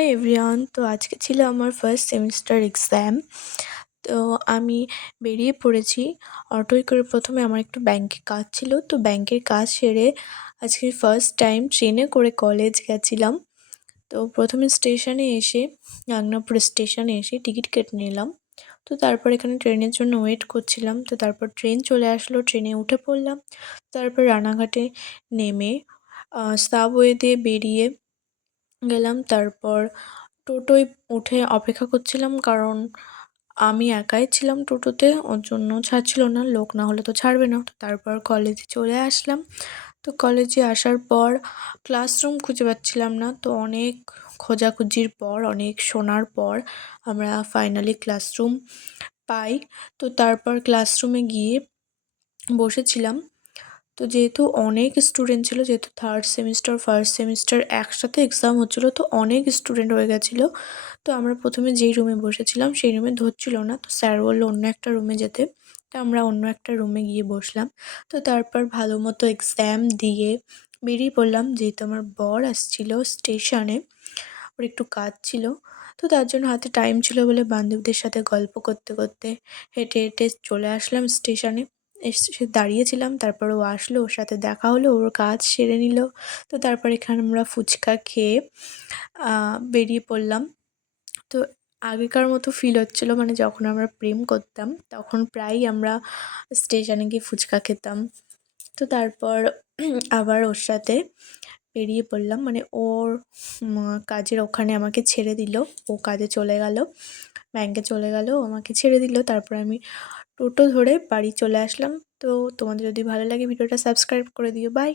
Hi everyone. তো আজকে ছিল আমার ফার্স্ট সেমিস্টার এক্সাম। তো আমি বেরিয়ে পড়েছি অটোয় করে। প্রথমে আমার একটু ব্যাংকে কাজ ছিল, তো ব্যাংকের কাজ সেরে আজকে ফার্স্ট টাইম ট্রেনে করে কলেজ গেছিলাম। তো প্রথমে স্টেশনে এসে গাংনাপুর স্টেশনে এসে টিকিট কেটে নিলাম। তো তারপর এখানে ট্রেনের জন্য ওয়েট করছিলাম। তো তারপর ট্রেন চলে আসলো, ট্রেনে উঠে পড়লাম। তারপর রানাঘাটে নেমে সাবওয়ে দিয়ে বেরিয়ে গেলাম। তারপর টোটোয় উঠে অপেক্ষা করছিলাম, কারণ আমি একাই ছিলাম টোটোতে, ওর জন্য ছাড়ছিল না, লোক না হলে তো ছাড়বে না। তো তারপর কলেজে চলে আসলাম। তো কলেজে আসার পর ক্লাসরুম খুঁজে পাচ্ছিলাম না, তো অনেক খোঁজাখুঁজির পর, অনেক শোনার পর আমরা ফাইনালি ক্লাসরুম পাই। তো তারপর ক্লাসরুমে গিয়ে বসেছিলাম। তো যেহেতু অনেক স্টুডেন্ট ছিল, যেহেতু থার্ড সেমিস্টার ফার্স্ট সেমিস্টার একসাথে এক্সাম হচ্ছিলো, তো অনেক স্টুডেন্ট হয়ে গেছিলো। তো আমরা প্রথমে যেই রুমে বসেছিলাম সেই রুমে ধরছিল না, তো স্যার বললো অন্য একটা রুমে যেতে। তো আমরা অন্য একটা রুমে গিয়ে বসলাম। তো তারপর ভালো মতো এক্সাম দিয়ে বেরিয়ে পড়লাম। যেহেতু আমার বর আসছিল স্টেশনে, ওর একটু কাজ ছিল, তো তার জন্য হাতে টাইম ছিল বলে বান্ধবীদের সাথে গল্প করতে করতে হেঁটে হেঁটে চলে আসলাম স্টেশনে। এসে দাঁড়িয়েছিলাম, তারপর ও আসলো, ওর সাথে দেখা হলো, ওর কাজ সেরে নিল। তো তারপর এখানে আমরা ফুচকা খেয়ে বেরিয়ে পড়লাম। তো আগেকার মতো ফিল হচ্ছিলো, মানে যখন আমরা প্রেম করতাম তখন প্রায়ই আমরা স্টেশনে গিয়ে ফুচকা খেতাম। তো তারপর আবার ওর সাথে বেরিয়ে পড়লাম, মানে ওর কাজের ওখানে আমাকে ছেড়ে দিল। ও কাজে চলে গেল, ব্যাংকে চলে গেল, ও আমাকে ছেড়ে দিল। তারপর আমি টোটো ধরে বাড়ি চলে আসলাম। তো তোমাদের যদি ভালো লাগে ভিডিওটা সাবস্ক্রাইব করে দিও। বাই।